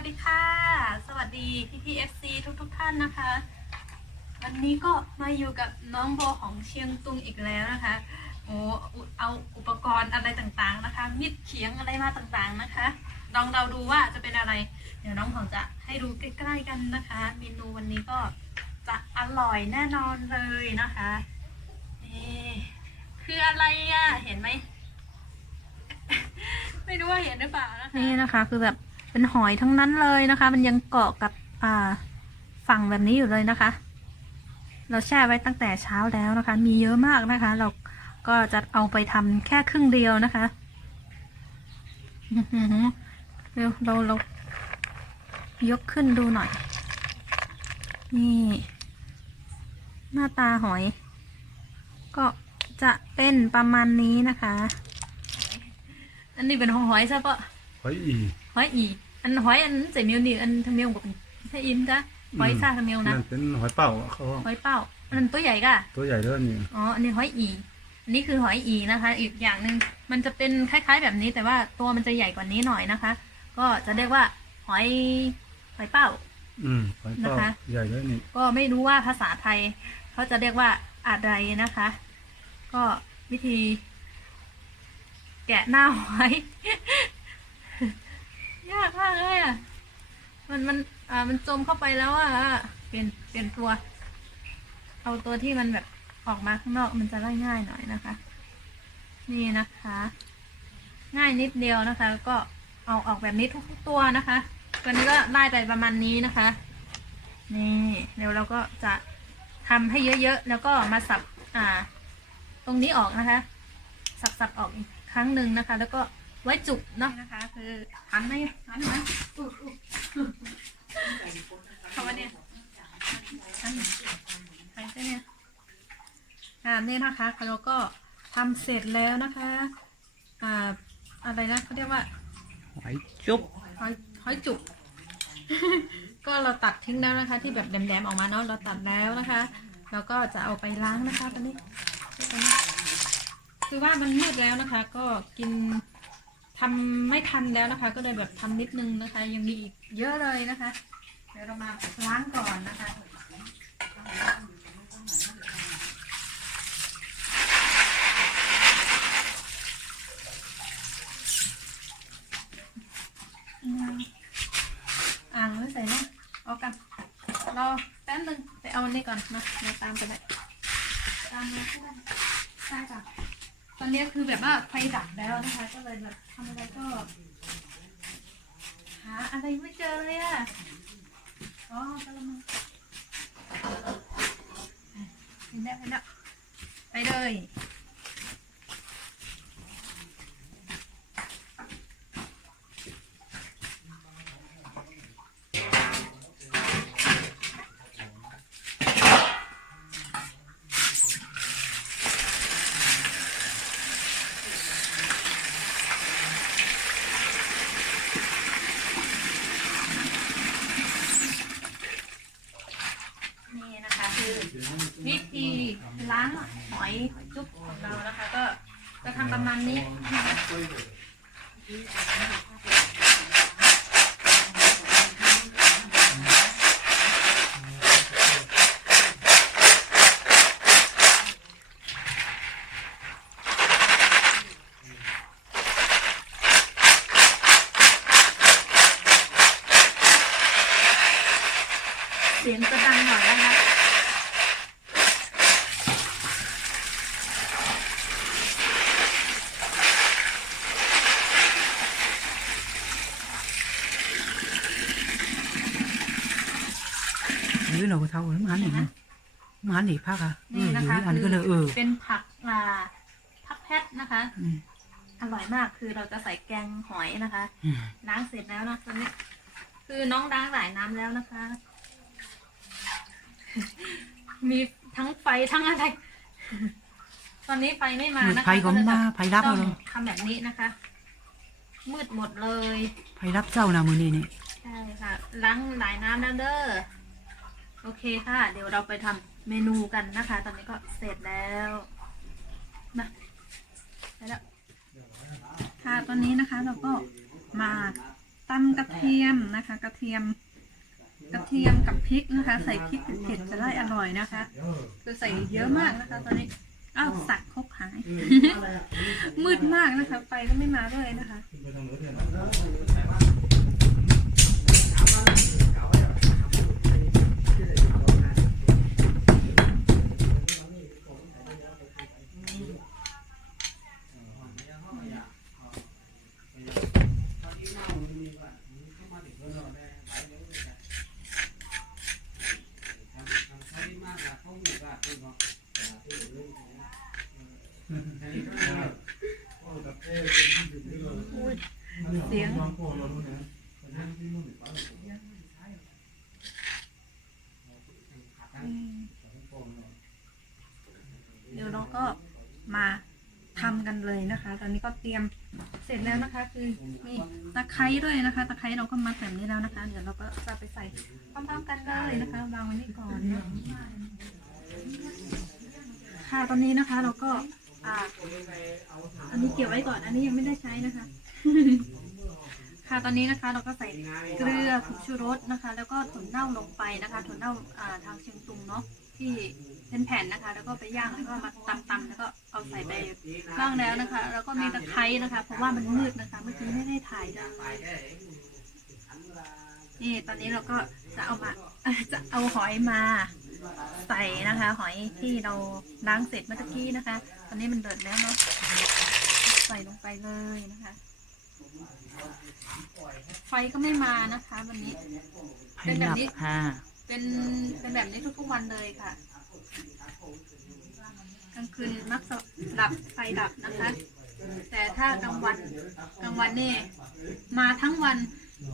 วัสดีค่ะ สวัสดีพี่พีเอฟซีทุกทุกๆท่านนะคะ วันนี้ก็มาอยู่กับน้องโบของเชียงตุงอีกแล้วนะคะโอ้เอาอุปกรณ์อะไรต่างๆนะคะมีดเขียงอะไรมาต่างๆนะคะ ลองเราดูว่าจะเป็นอะไร เดี๋ยวน้องของจะให้ดูใกล้ ๆกันนะคะ เมนูวันนี้ก็จะอร่อยแน่นอนเลยนะคะนี่คืออะไรอะ เห็นไหม ไม่รู้ว่าเห็นหรือเปล่านะคะ นี่นะคะคือแบบ เป็นหอยทั้งนั้นเลยนะคะ มันยังเกาะกับอ่าฝั่งแบบนี้อยู่เลยนะคะ เราแช่ไว้ตั้งแต่เช้าแล้วนะคะ มีเยอะมากนะคะ เราก็จะเอาไปทำแค่ครึ่งเดียวนะคะอื้อหือเร็วเราเรายกขึ้นดูหน่อย นี่ หน้าตาหอย ก็จะเป็นประมาณนี้นะคะ อันนี้เป็นหอยใช่ปะหอยอีหอยอี อันหอยอันใส่เมียวนี่อันทำเมียวกับใช่อินจ้ะหอยซาทำเมียวนะนั่นเป็นหอยเป่าเขาหอยเป้าอันนั้นตัวใหญ่ก่ะตัวใหญ่ด้วยนี่อ๋ออันนี้หอยอีอันนี้คือหอยอีนะคะ อีกอย่างหนึ่งมันจะเป็นคล้าย ๆ แบบนี้แต่ว่าตัวมันจะใหญ่กว่านี้หน่อยนะคะ ก็จะเรียกว่าหอยหอยเป้า อืมหอยเป่านะคะ ใหญ่ด้วยนี่ก็ไม่รู้ว่าภาษาไทย เขาจะเรียกว่าอะไรนะคะ ก็วิธี แกะหน้าหอย ยากมากเลยอะ มันมันอ่ามันจมเข้าไปแล้วอะเปลี่ยนเปลี่ยนตัว เอาตัวที่มันแบบออกมาข้างนอกมันจะได้ง่ายหน่อยนะคะ นี่นะคะ ง่ายนิดเดียวนะคะ แล้วก็เอาออกแบบนี้ทุกๆตัวนะคะ ตัวนี้ก็ได้ไปประมาณนี้นะคะ นี่เดี๋ยวเราก็จะทำให้เยอะๆ แล้วก็มาสับอ่า ตรงนี้ออกนะคะ สับๆออกอีกครั้งหนึ่งนะคะ แล้วก็ ไว้จุกเนาะนะคะ คือหันไหมหันไหมอุ๊ยอุ๊ยเข้ามาเนี่ยหันใครใช่เนี่ยอ่านี่นะคะเราก็ทำเสร็จแล้วนะคะ อ่า อะไรนะเขาเรียกว่า หอยจุ๊บหอยหอยจุก ก็เราตัดทิ้งแล้วนะคะ ที่แบบแหลมๆออกมาเนาะ เราตัดแล้วนะคะเราก็จะเอาไปล้างนะคะตอนนี้ตอนนี้ คือว่ามันมืดแล้วนะคะ ก็กิน ทำไม่ทันแล้วนะคะ ก็เลยแบบทำนิดนึงนะคะ ยังมีอีกเยอะเลยนะคะ เดี๋ยวเรามาล้างก่อนนะคะอ่างไม่ใส่นะเอากันรอแป๊บนึงไปเอาอันนี้ก่อนนะเราตามไปเลยตามมาก็ได้ใช่จ้ะ ตอนนี้คือแบบว่าไฟดับแล้วนะคะ ก็เลยแบบทำอะไรก็ หาอะไรไม่เจอเลยอะอ๋อกระมังไปแล้วไปแล้วไปเลย นี่นะคะคือวิธีล้างหอยหอยจุ๊บของเรานะคะ ก็จะทำประมาณนี้ นะคะเสียงจะดังหน่อยนะคะ หรือเราก็เท่าแล้วมันหนีมันหนีพักอะนี่นะคะที่อันก็เลยเออเป็นผักอ่าผักแพทนะคะอร่อยมากคือเราจะใส่แกงหอยนะคะล้างเสร็จแล้วนะตอนนี้คือน้องล้างหลายน้ำแล้วนะคะ มีทั้งไฟทั้งอะไรตอนนี้ไฟไม่มานะคะไฟก็มาไฟรับเอาองเลยทำแบบนี้นะคะ มืดหมดเลยไฟรับเจ้านะมือนี่นี่ใช่ค่ะล้างหลายน้ำแล้วเด้อ โอเคค่ะ เดี๋ยวเราไปทำเมนูกันนะคะ ตอนนี้ก็เสร็จแล้วมาไปแล้ว ค่ะตอนนี้นะคะเราก็มาตำกระเทียมนะคะ กระเทียม กระเทียมกับพริกนะคะ ใส่พริกเผ็ดๆจะได้อร่อยนะคะคือใส่เยอะมากนะคะ ตอนนี้อ้าวสักครกหาย มืดมากนะคะไฟก็ไม่มาด้วยนะคะ เสร็จแล้วนะคะคือมีตะไคร้ด้วยนะคะ ตะไคร้เราก็มาแบบนี้แล้วนะคะ เดี๋ยวเราก็จะไปใส่พร้อมๆกันเลยนะคะวางไว้นี่ก่อนเนะค่ะตอนนี้นะคะ เราก็อ่าอันนี้เกี่ยวไว้ก่อน อันนี้ยังไม่ได้ใช้นะคะ ค่ะตอนนี้นะคะ เราก็ใส่เกลือผงชูรสนะคะ แล้วก็ถั่วเน่าลงไปนะคะถั่วเน่าอ่าทางเชียงตุงเนาะ ที่เป็นแผ่นนะคะ แล้วก็ไปย่างแล้วก็มาตำๆแล้วก็เอาใส่ไปบ้างแล้วนะคะ แล้วก็มีตะไคร้นะคะ เพราะว่ามันมืดนะคะ เมื่อกี้ไม่ได้ถ่ายเลยนี่ตอนนี้เราก็จะเอามาจะเอาหอยมาใส่นะคะ หอยที่เราล้างเสร็จเมื่อกี้นะคะ ตอนนี้มันเดือดแล้วเนาะใส่ลงไปเลยนะคะไฟก็ไม่มานะคะ วันนี้เป็นแบบนี้ค่ะ เป็นเป็นแบบนี้ทุกๆวันเลยค่ะ กลางคืนมักจะดับไฟดับนะคะ แต่ถ้ากลางวันกลางวันนี่มาทั้งวัน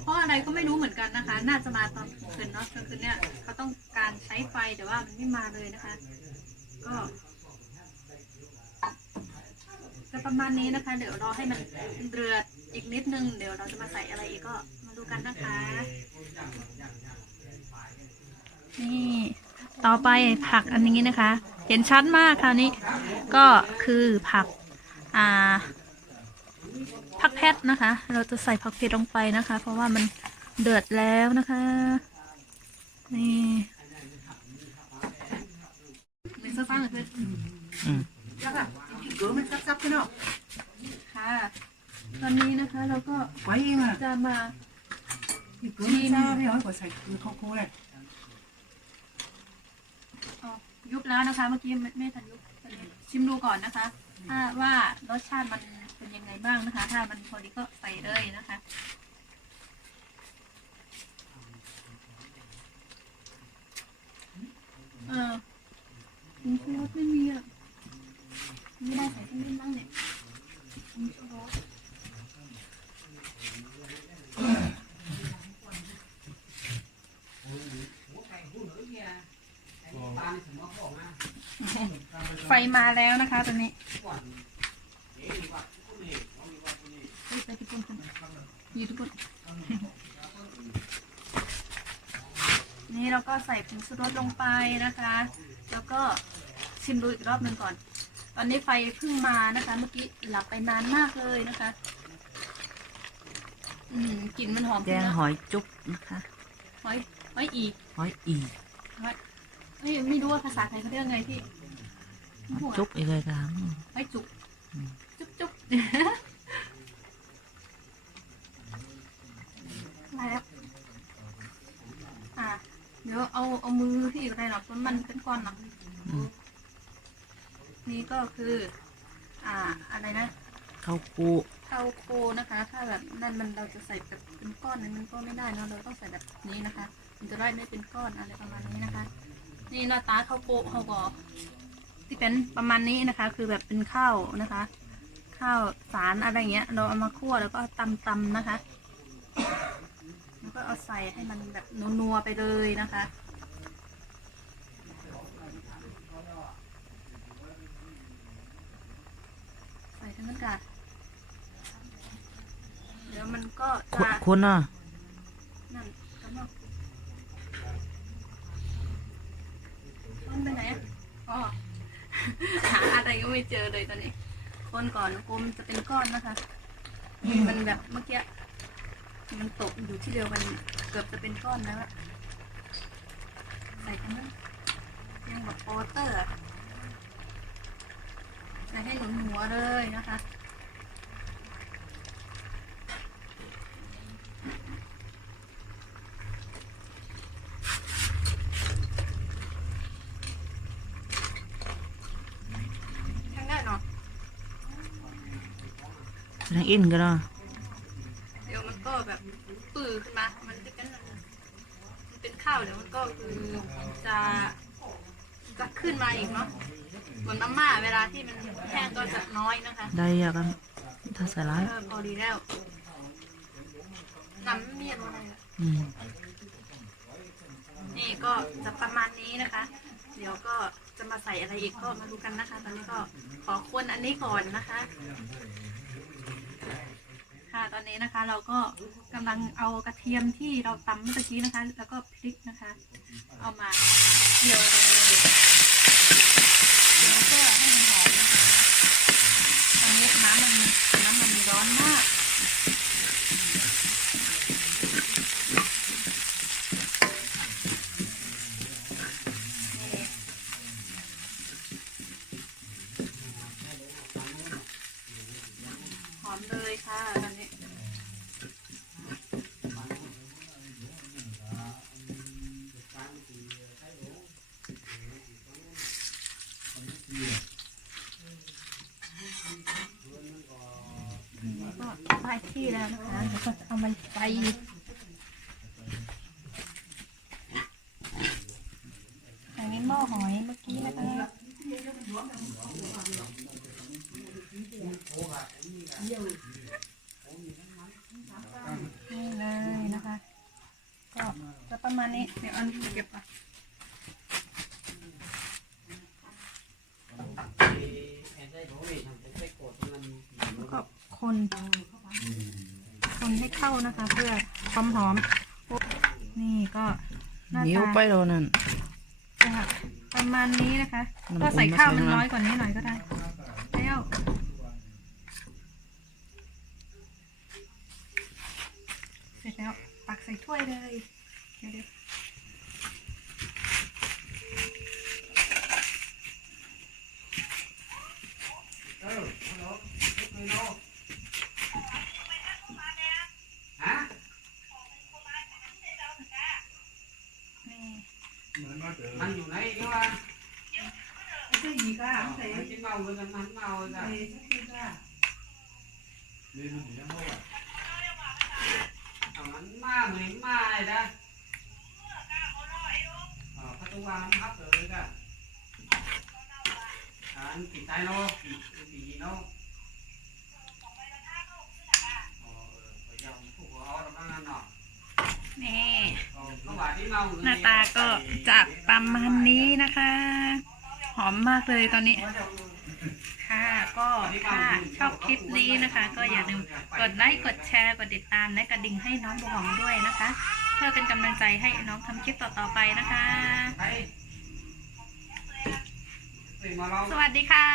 เพราะอะไรก็ไม่รู้เหมือนกันนะคะ น่าจะมาตอนกลางคืนเนาะกลางคืนเนี่ยเขาต้องการใช้ไฟแต่ว่ามันไม่มาเลยนะคะ ก็จะประมาณนี้นะคะ เดี๋ยวรอให้มันเดือดอีกนิดนึง เดี๋ยวเราจะมาใส่อะไรอีกก็มาดูกันนะคะ นี่ ต่อไปผักอันนี้นะคะ เห็นชัดมากคราวนี้ ก็คือผัก อ่า ผักแพทนะคะ เราจะใส่ผักเผ็ดลงไปนะคะ เพราะว่ามันเดือดแล้วนะคะ นี่เป็นเสื้อฟ้าเลยอืมแล้วก็เกลือมันซับๆกันเนาะค่ะ ตอนนี้นะคะเราก็ไว้เองอะจะมาเกลือมันซับไม่เอากว่าใส่เกลือโคๆเลย เอา ยุบแล้วนะคะ เมื่อกี้ไม่ไม่ทันยุบชิมดูก่อนนะคะ ถ้าว่ารสชาติมันเป็นยังไงบ้างนะคะ ถ้ามันพอดีก็ใส่เลยนะคะเออผงชูรสไม่มีได้ใส่ที่นี่บ้างเนี่ยผงชูรสไฟ มาแล้วนะคะตอนนี้เฮ้ยไปที่ปุ่นคุณอยู่ที่ปุ่นนี่เราก็ใส่ผงชูรสลงไปนะคะ แล้วก็ชิมดูอีกรอบหนึ่งก่อน ตอนนี้ไฟเพิ่งมานะคะ เมื่อกี้หลับไปนานมากเลยนะคะ อืมกลิ่นมันหอมแกขึ้นงนะหอยจุ๊บนะคะหอยหอยอีกหอยอีหอยไม่ไม่รู้ว่าภาษาไทยเขาเรียกไงพี่หอย จุ๊บอีกเลยค่ะหอยจุกอืมจุกจุกมาแล้วอะเดี๋ยวเอาเอามือที่อยู่ในหรอกมันมันเป็นก้อนหรอกอืมนี่ก็คือ อ่า อะไรนะข้าวปูเทาโคนะคะ ถ้าแบบนั่นมันเราจะใส่แบบเป็นก้อนนั้นมันก็ไม่ได้เนอะเราต้องใส่แบบนี้นะคะ มันจะได้ไม่เป็นก้อนอะไรประมาณนี้นะคะ นี่หน้าตาข้าวโพดเขาบอก ที่เป็นประมาณนี้นะคะ คือแบบเป็นข้าวนะคะ ข้าวสารอะไรเงี้ย เราเอามาคั่วแล้วก็ตำตำๆนะคะแล้วก็เอาใส่ให้มันแบบนัวๆไปเลยนะคะใส่ทั้งนั้นค่ะเดี๋ยวมันก็คุจะคุณอะนั่นข้างนอกต้นไปไหนอะอ๋อ หาอะ ไม่เจอเลยตอนนี้คนก่อนกลมจะเป็นก้อนนะคะมันแบบเมื่อกี้มันตกอยู่ที่เดียวกันเกือบจะเป็นก้อนแล้วอะใส่กันนั้นยังแบบโปเตอร์อะใส่ให้หนุนหัวเลยนะคะ ทางได้เนาะ ทางอินก็ได้เดี๋ยวมันก็แบบปื้อขึ้นมา มันจะเป็นมันเป็นข้าวเดี๋ยวมันก็คือจะจะขึ้นมาอีกเนาะเหมือนมาม่าเวลาที่มันแห้งก็จะน้อยนะคะได้ยากันถ้าใส่ร้ายเออพอดีแล้วน้ำเมียนอะไรอะอืมนี่ก็จะประมาณนี้นะคะ เดี๋ยวก็จะมาใส่อะไรอีกก็มาดูกันนะคะ ตอนนี้ก็ขอคนอันนี้ก่อนนะคะ ค่ะ ตอนนี้นะคะเราก็กำลังเอากระเทียมที่เราตำเมื่อกี้นะคะ แล้วก็พริกนะคะ เอามาเจียวเลยเจียวเพื่อให้มันหอมนะคะตอนนี้น้ำมันน้ำมันร้อนมาก หอมเลยค่ะตอนนี้นี่ ก็ได้ที่แล้วนะคะเดี๋ยวก็เอามันไปอันนี้หม้อหอยเมื่อกี้นะคะนี่เลยนะคะ ก็จะประมาณนี้เดี๋ยวอันเก็บอะแล้วก็คน เข้านะคะ เพื่อความหอม นี่ก็หน้านิ้วตาไปแล้วนั่น จะประมาณนี้นะคะน้ำก็ใส่อุ่นมาข้าวใส่มันน้ำน้อยกว่านี้หน่อยก็ได้แล้วเสร็จแล้วตักใส่ถ้วยเลย เดี๋ยวเดี๋ยวนี่ มันอยู่ไหนก็ว่ามันกินเมาเหมือนกันมันเมาจ้ะเอามันมาเหมือนมาเลยนะอ๋อพัตุวางพับเลยจ้ะอันกินใจเนาะกินเนาะอ๋อเออพยายามพวกเขาเราบ้างนั่นเนาะ นี่ เขาว่าที่เมา หน้าตาก็จะประมาณนี้นะคะ หอมมากเลยตอนนี้ ค่ะก็ถ้าชอบคลิปนี้นะคะ ก็อย่าลืมกดไลค์กดแชร์กดติดตามและกระดิ่งให้น้องบัวหอมด้วยนะคะ เพื่อเป็นกำลังใจให้น้องทำคลิปต่อๆไปนะคะ สวัสดีค่ะ